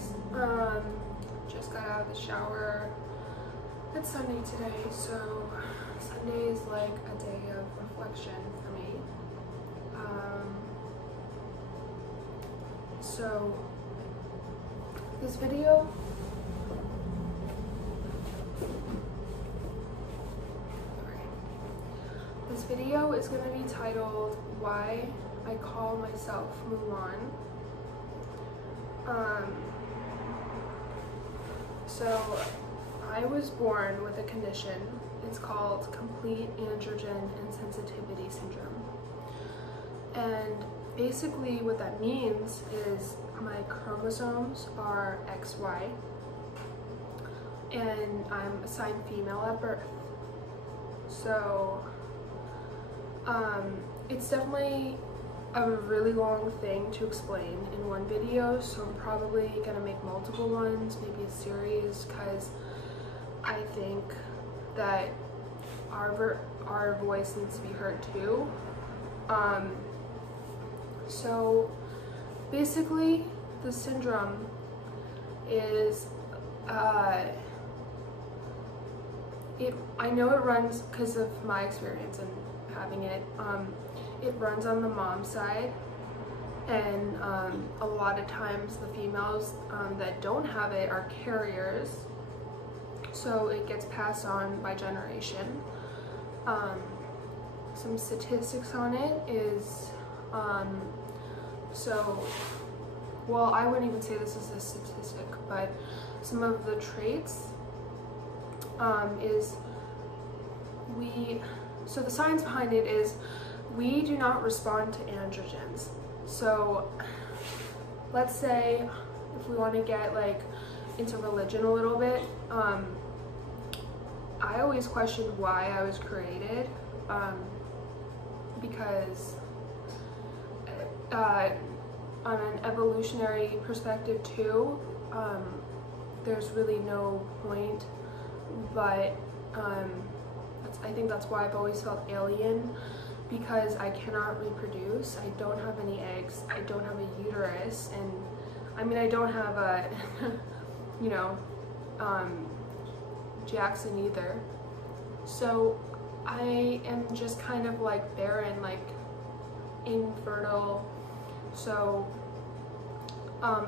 guys, just got out of the shower. It's Sunday today, so Sunday is like a day of reflection for me. So this video is going to be titled Why I Call Myself Mulan. So I was born with a condition. It's called Complete Androgen Insensitivity Syndrome. And basically what that means is my chromosomes are XY and I'm assigned female at birth. So it's definitely a really long thing to explain in one video, so I'm probably gonna make multiple ones, maybe a series, because I think that our voice needs to be heard too. So basically the syndrome is I know it runs because of my experience and having it. It runs on the mom side, and a lot of times the females that don't have it are carriers, so it gets passed on by generation. Some statistics on it is, well, I wouldn't even say this is a statistic, but some of the traits so the science behind it is we do not respond to androgens. So let's say if we want to get like into religion a little bit, I always questioned why I was created, because on an evolutionary perspective too, there's really no point, but I think that's why I've always felt alien, because I cannot reproduce. I don't have any eggs, I don't have a uterus, and I mean I don't have a you know, Jackson either. So I am just kind of like barren, like infertile. So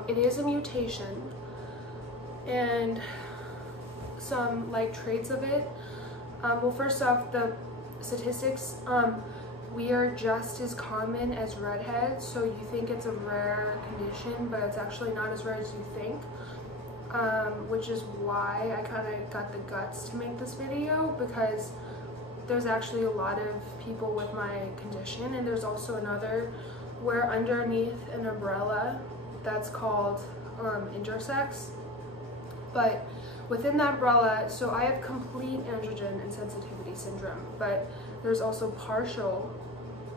it is a mutation, and some like traits of it. Well, first off, the statistics, we are just as common as redheads, so you think it's a rare condition, but it's actually not as rare as you think, which is why I kind of got the guts to make this video, because there's actually a lot of people with my condition, and there's also another where underneath an umbrella that's called Intersex. But within that umbrella, so I have complete androgen insensitivity syndrome, but there's also partial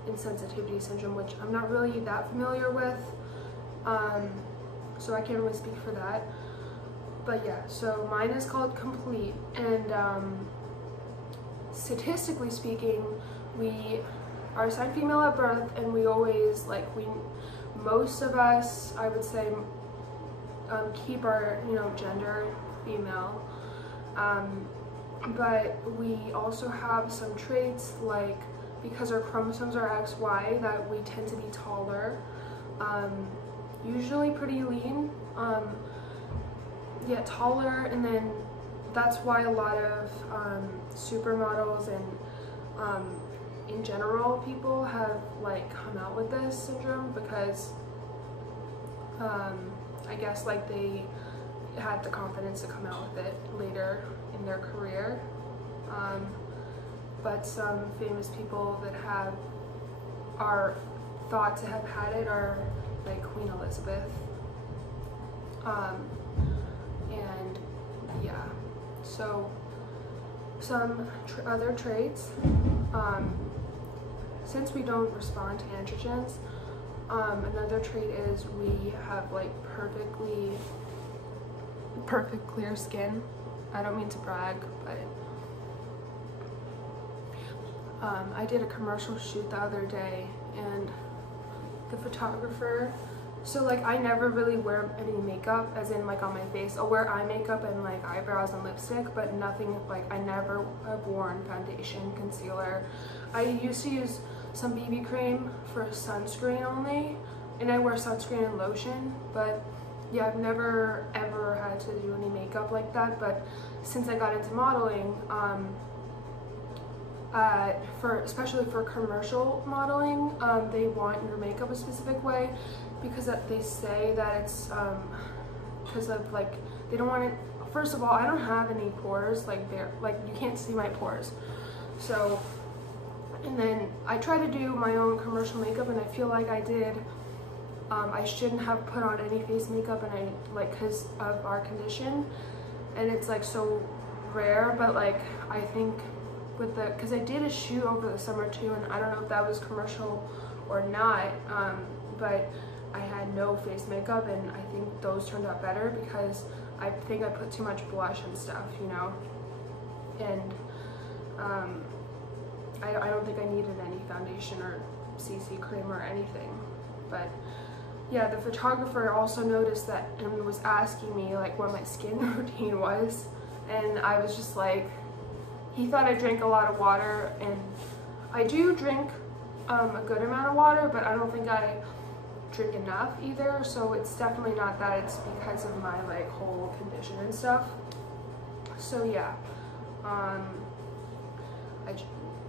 insensitivity syndrome, which I'm not really that familiar with, so I can't really speak for that. But yeah, so mine is called complete, and statistically speaking, we are assigned female at birth, and we always, like, most of us, I would say, keep our, you know, gender female, but we also have some traits, like, because our chromosomes are XY, that we tend to be taller, usually pretty lean, yet taller, and then that's why a lot of supermodels and in general people have like come out with this syndrome, because I guess like they had the confidence to come out with it later in their career. But some famous people that are thought to have had it are like Queen Elizabeth. And yeah, so some other traits, since we don't respond to androgens, another trait is we have like perfect clear skin. I don't mean to brag, but I did a commercial shoot the other day, and the photographer So like I never really wear any makeup, as in like on my face. I'll wear eye makeup and like eyebrows and lipstick, but nothing, like I never have worn foundation, concealer. I used to use some BB cream for sunscreen only, and I wear sunscreen and lotion, but yeah, I've never ever had to do any makeup like that. But since I got into modeling, especially for commercial modeling, they want your makeup a specific way, because they say that it's because of like they don't want it. First of all, I don't have any pores, like you can't see my pores. So, and then I try to do my own commercial makeup, and I feel like I did. I shouldn't have put on any face makeup, and I like because of our condition, and it's like so rare. But like I think with because I did a shoot over the summer too, and I don't know if that was commercial or not, but I had no face makeup, and I think those turned out better because I think I put too much blush and stuff, you know, and I don't think I needed any foundation or CC cream or anything. But yeah, the photographer also noticed that and was asking me like what my skin routine was, and I was just like, he thought I drank a lot of water, and I do drink a good amount of water, but I don't think I drink enough either. So it's definitely not that, it's because of my like whole condition and stuff. So yeah,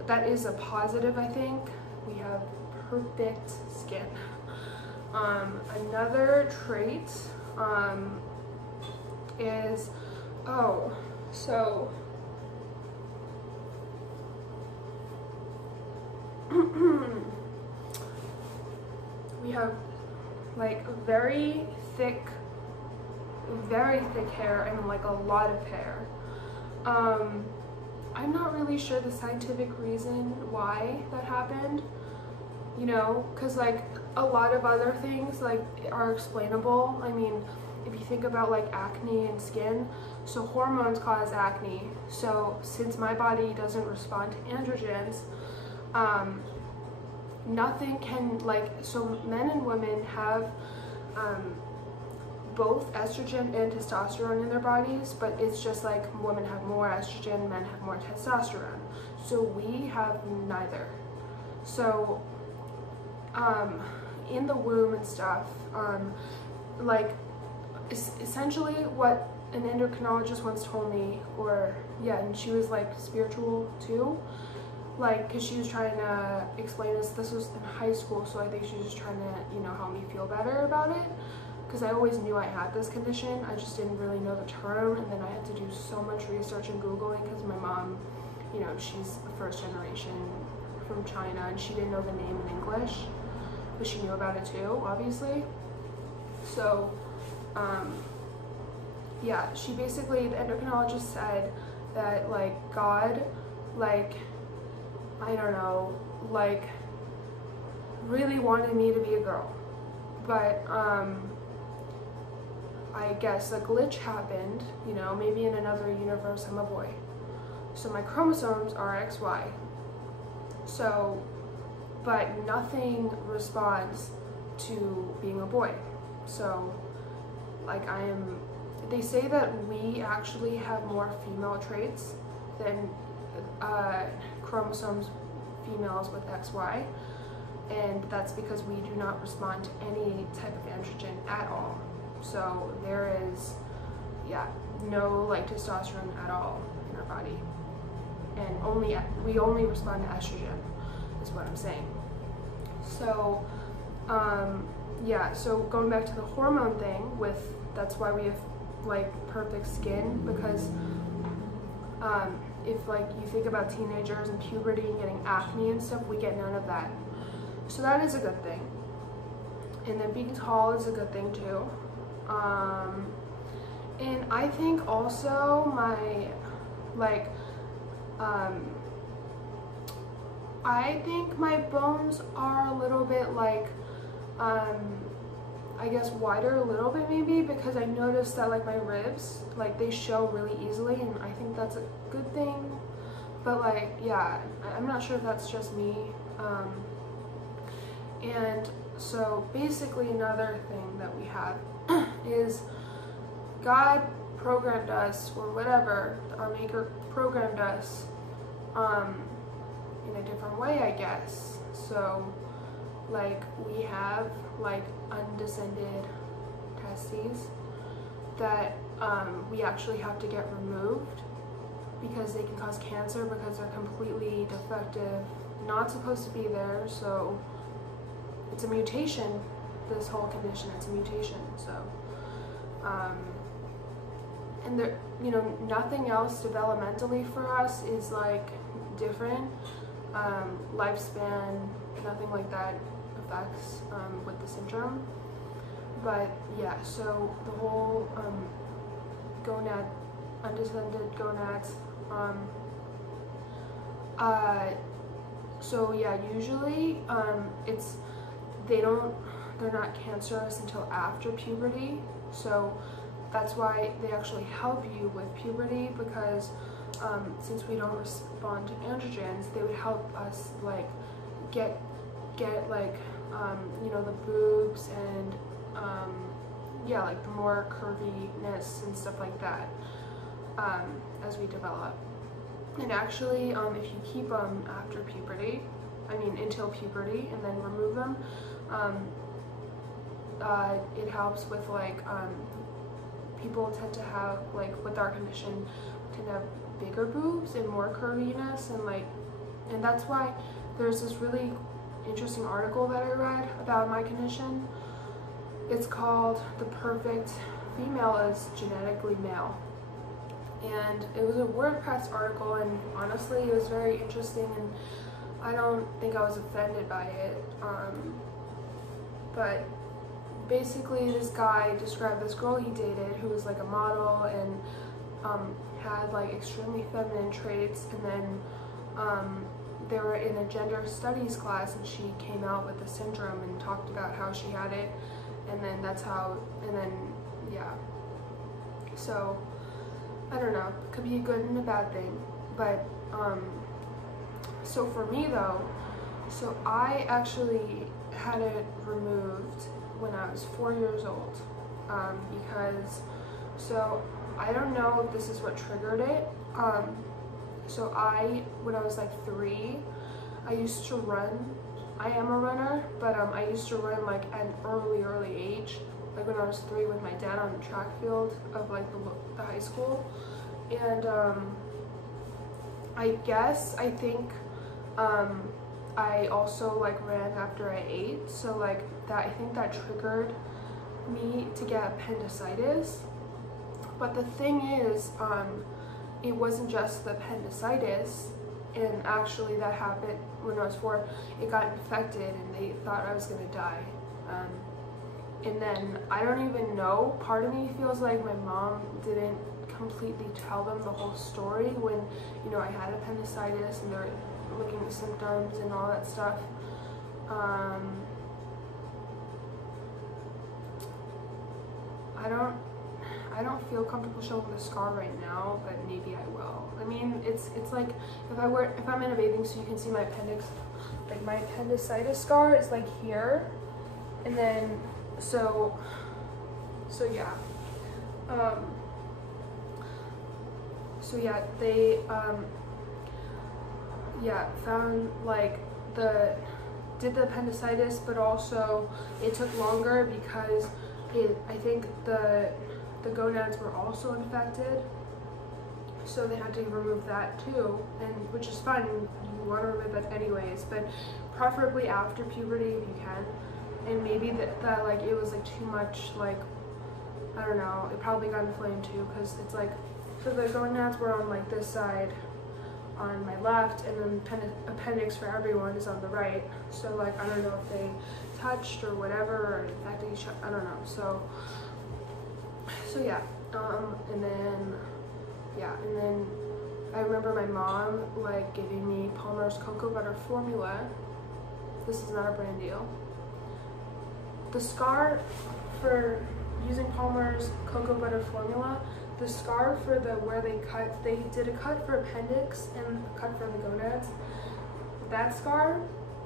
that is a positive. I think we have perfect skin. Another trait is, so we have like very thick hair and like a lot of hair. I'm not really sure the scientific reason why that happened, you know, because like a lot of other things like are explainable. I mean, if you think about like acne and skin, so hormones cause acne. So since my body doesn't respond to androgens, nothing can, like, so men and women have both estrogen and testosterone in their bodies, but it's just like women have more estrogen, men have more testosterone. So we have neither. So in the womb and stuff, like essentially what an endocrinologist once told me, or yeah, and she was like spiritual too, like, because she was trying to explain this was in high school, so I think she was just trying to, you know, help me feel better about it, because I always knew I had this condition, I just didn't really know the term, and then I had to do so much research and Googling, because my mom, you know, she's a first generation from China, and she didn't know the name in English, but she knew about it too, obviously. So, yeah, she basically, the endocrinologist said that, like, God, like, I don't know, like, really wanted me to be a girl, but I guess a glitch happened, you know, maybe in another universe I'm a boy, so my chromosomes are XY, so, but nothing responds to being a boy. So like they say that we actually have more female traits than chromosomes females with XY, and that's because we do not respond to any type of androgen at all. So there is, yeah, no like testosterone at all in our body, and we only respond to estrogen, is what I'm saying. So yeah, so going back to the hormone thing, that's why we have like perfect skin, because if like you think about teenagers and puberty and getting acne and stuff, we get none of that. So that is a good thing. And then being tall is a good thing too. And I think also I think my bones are a little bit like, I guess wider a little bit maybe, because I noticed that like my ribs, like they show really easily, and I think that's a good thing. But like, yeah, I'm not sure if that's just me. And so basically another thing that we have is God programmed us, or whatever, our maker programmed us in a different way, I guess. So like we have like undescended testes that we actually have to get removed because they can cause cancer, because they're completely defective, not supposed to be there. So it's a mutation, this whole condition, it's a mutation. So and there, you know, nothing else developmentally for us is like different. Lifespan, nothing like that affects with the syndrome. But yeah, so the whole gonad, undescended gonads, so yeah, usually they're not cancerous until after puberty. So that's why they actually help you with puberty, because since we don't respond to androgens, they would help us like get like you know, the boobs and yeah, like the more curviness and stuff like that as we develop. And actually, if you keep them after puberty, I mean until puberty, and then remove them, it helps with like people tend to have, like with our condition, tend to have bigger boobs and more curviness, and like, and that's why there's this really interesting article that I read about my condition. It's called "The Perfect Female is Genetically Male," and it was a WordPress article, and honestly it was very interesting, and I don't think I was offended by it, but basically this guy described this girl he dated who was like a model and had like extremely feminine traits, and then they were in a gender studies class and she came out with the syndrome and talked about how she had it, and then that's how, and then yeah, so I don't know, it could be a good and a bad thing. But so for me though, so I actually had it removed when I was 4 years old, because, so I don't know if this is what triggered it. So when I was like 3, I used to run. I am a runner, but I used to run like at an early age, like when I was 3 with my dad on the track field of like the high school. And I think I also like ran after I ate, so like that, I think that triggered me to get appendicitis. But the thing is, it wasn't just the appendicitis, and actually that happened when I was 4. It got infected and they thought I was gonna die. And then I don't even know, part of me feels like my mom didn't completely tell them the whole story when, you know, I had appendicitis and they're looking at symptoms and all that stuff. I don't feel comfortable showing the scar right now, but maybe I will. I mean, it's like if I'm in a bathing suit, you can see my appendix, like my appendicitis scar is like here, and then so yeah. So yeah, they found like did the appendicitis, but also it took longer because I think the gonads were also infected, so they had to remove that too, and which is fine, you want to remove that anyways, but preferably after puberty if you can. And maybe that like it was like too much, like I don't know, it probably got inflamed too, because it's like, so the gonads were on like this side on my left, and then appendix for everyone is on the right, so like I don't know if they touched or whatever, or infected each other, I don't know. So yeah, and then I remember my mom like giving me Palmer's cocoa butter formula. This is not a brand deal. The scar for using Palmer's cocoa butter formula, the scar for where they did a cut for appendix and a cut for the gonads. That scar,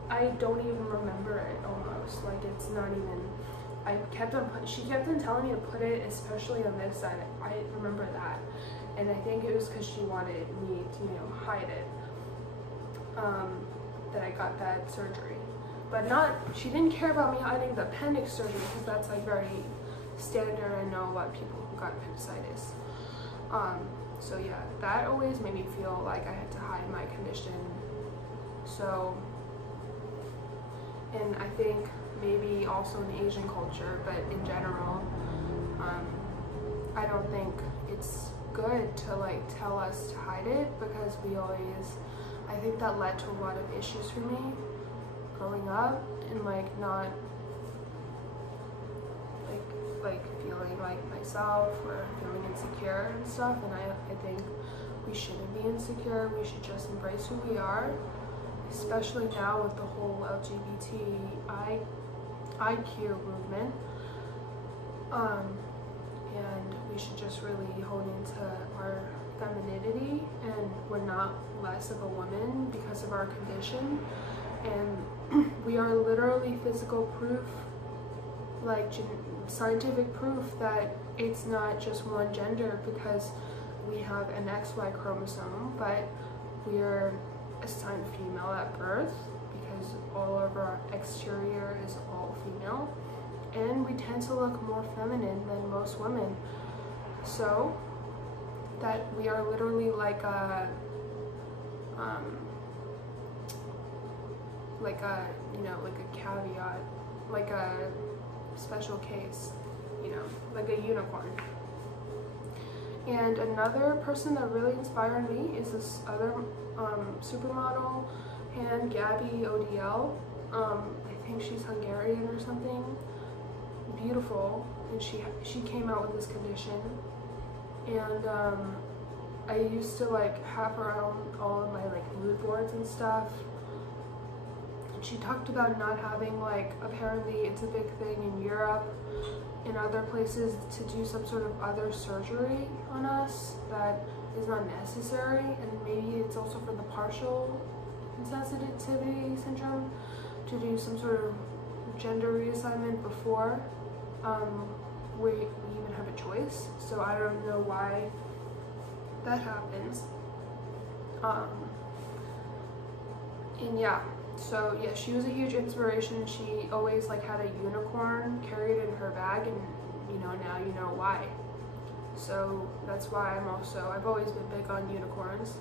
I don't even remember it almost. gross. Like, it's not even, she kept on telling me to put it, especially on this side. I remember that. And I think it was because she wanted me to, you know, hide it, that I got that surgery. But she didn't care about me hiding the appendix surgery, because that's like very standard. I know a lot of people who got appendicitis. So yeah, that always made me feel like I had to hide my condition. So, and I think maybe also in Asian culture, but in general, I don't think it's good to like tell us to hide it, because I think that led to a lot of issues for me growing up, and like not like feeling like myself or feeling insecure and stuff. And I think we shouldn't be insecure. We should just embrace who we are, especially now with the whole LGBTIQ movement. And we should just really hone into our femininity, and we're not less of a woman because of our condition. And we are literally physical proof, like scientific proof, that it's not just one gender, because we have an XY chromosome, but we are assigned female at birth because all of our exterior is all female, and we tend to look more feminine than most women. So that we are literally like a you know, like a caveat, like a special case, you know, like a unicorn. And another person that really inspired me is this other supermodel, Gabby ODL. I think she's Hungarian or something. Beautiful, and she came out with this condition, and I used to like have her on all of my like mood boards and stuff. And she talked about not having, like, apparently it's a big thing in Europe and other places to do some sort of other surgery on us that is not necessary, and maybe it's also for the partial insensitivity syndrome to do some sort of gender reassignment before we even have a choice. So I don't know why that happens. And yeah, so yeah, she was a huge inspiration. She always like had a unicorn carried in her bag, and you know, now you know why. So that's why I've always been big on unicorns.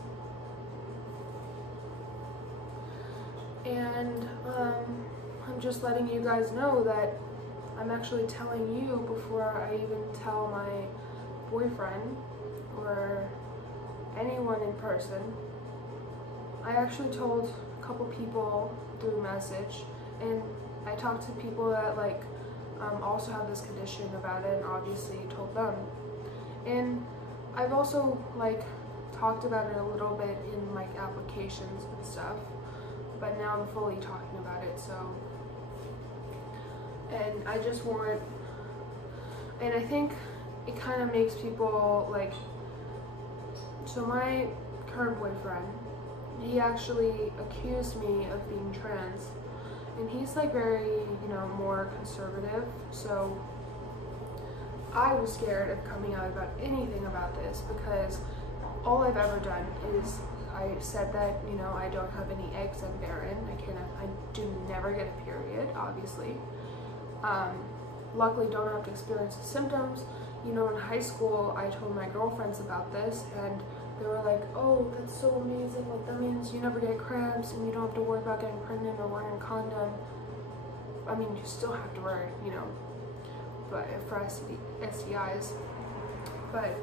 And I'm just letting you guys know that I'm actually telling you before I even tell my boyfriend or anyone in person. I actually told a couple people through message, and I talked to people that like also have this condition about it, and obviously told them. And I've also like talked about it a little bit in like applications and stuff, but now I'm fully talking about it. So, and I just want, and I think it kind of makes people like, so my current boyfriend, he actually accused me of being trans, and he's like very, you know, more conservative. So I was scared of coming out about anything about this, because all I've ever done is I said that, you know, I don't have any eggs, I'm barren, I do never get a period, obviously. Luckily don't have to experience the symptoms. You know, in high school, I told my girlfriends about this, and they were like, oh, that's so amazing, like that means you never get cramps and you don't have to worry about getting pregnant or wearing a condom. I mean, you still have to wear it, you know, but for STIs, but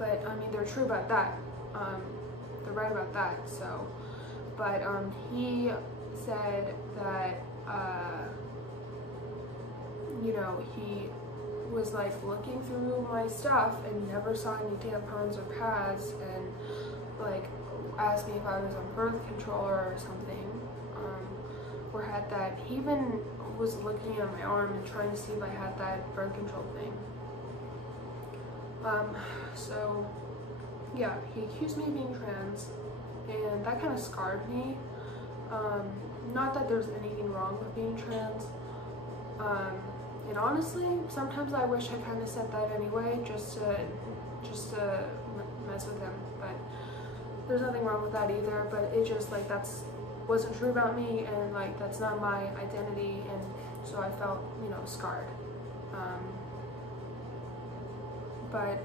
I mean, they're true about that. They're right about that. So, but he said that you know, he was like looking through my stuff and never saw any tampons or pads, and like asked me if I was on birth control or something, or had that. He even was looking at my arm and trying to see if I had that birth control thing. So yeah, he accused me of being trans, and that kind of scarred me. Not that there's anything wrong with being trans, And honestly, sometimes I wish I kind of said that anyway, just to mess with him. But there's nothing wrong with that either. But it just like wasn't true about me, and like that's not my identity, and so I felt, you know, scarred. But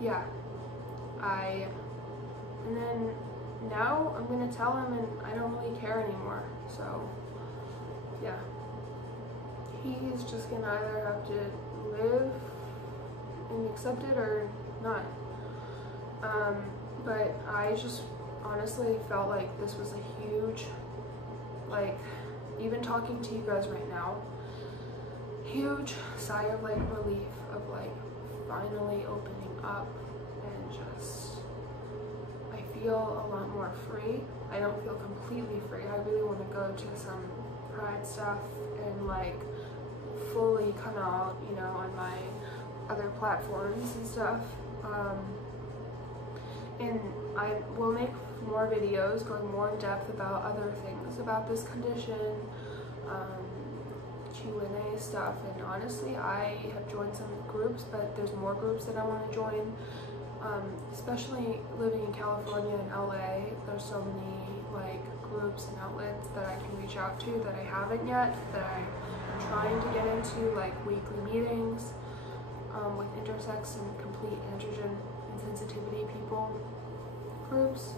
yeah, and then now I'm gonna tell him, and I don't really care anymore. So yeah, he's just gonna either have to live and accept it or not. But I just honestly felt like this was a huge, like, even talking to you guys right now, huge sigh of like relief of like finally opening up, and just I feel a lot more free. I don't feel completely free. I really want to go to some pride stuff and like fully come out, you know, on my other platforms and stuff. And I will make more videos going more in depth about other things about this condition, Q&A stuff, and honestly I have joined some groups, but there's more groups that I want to join, especially living in California and LA. There's so many like groups and outlets that I can reach out to that I haven't yet, that I'm trying to get into, like weekly meetings with Intersex and Complete Androgen Insensitivity people groups,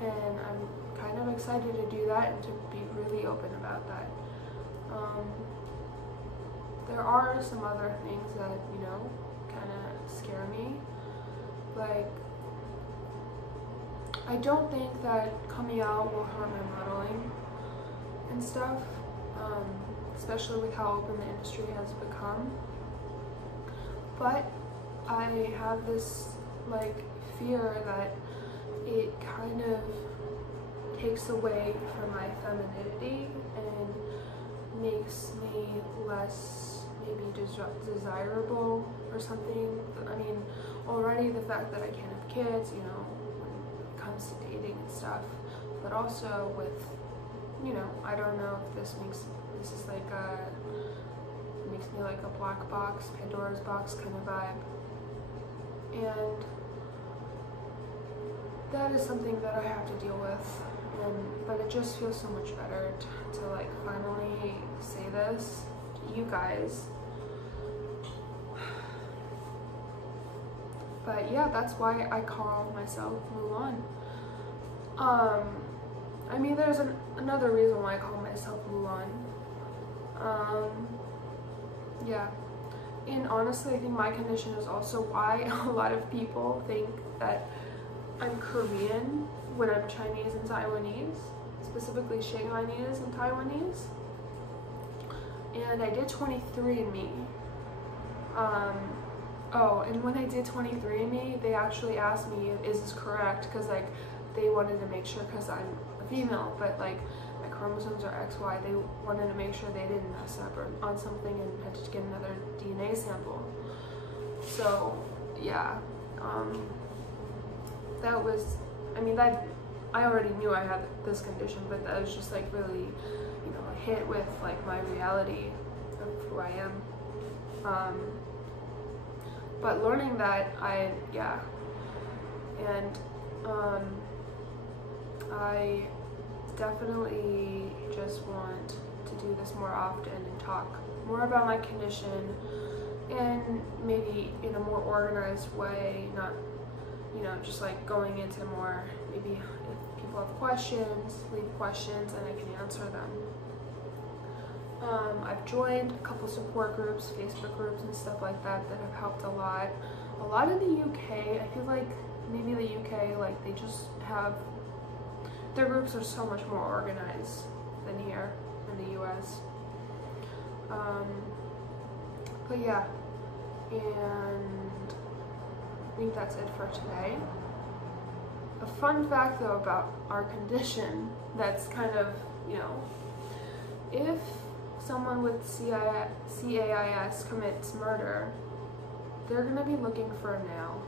and I'm kind of excited to do that and to be really open about that. There are some other things that, you know, kind of scare me. Like, I don't think that coming out will hurt my modeling and stuff, especially with how open the industry has become. But I have this like fear that it kind of takes away from my femininity and makes me less maybe desirable or something. I mean, already the fact that I can't have kids, you know, when it comes to dating and stuff, but also with, you know, I don't know if this is like makes me like a black box, Pandora's box kind of vibe. And that is something that I have to deal with, but it just feels so much better to like finally say this to you guys. But yeah, that's why I call myself Mulan. I mean, there's another reason why I call myself Mulan. Yeah, and honestly, I think my condition is also why a lot of people think that I'm Korean when I'm Chinese and Taiwanese, specifically Shanghainese and Taiwanese. And I did 23andMe. Oh, and when I did 23andMe, they actually asked me, is this correct? Because like they wanted to make sure, because I'm a female, but like my chromosomes are XY, they wanted to make sure they didn't mess up or on something and had to get another DNA sample. So yeah, that was, I mean, that I already knew I had this condition, but that was just like really, you know, a hit with like my reality of who I am. But learning that, yeah, and I definitely just want to do this more often and talk more about my condition, and maybe in a more organized way, not, you know, just like going into more, maybe if people have questions, leave questions and I can answer them. I've joined a couple support groups, Facebook groups and stuff like that that have helped a lot. A lot in the UK, I feel like maybe the UK, like they just have, their groups are so much more organized than here in the US. But yeah, and I think that's it for today. A fun fact though about our condition that's kind of, you know, if someone with CAIS commits murder, they're gonna be looking for a nail.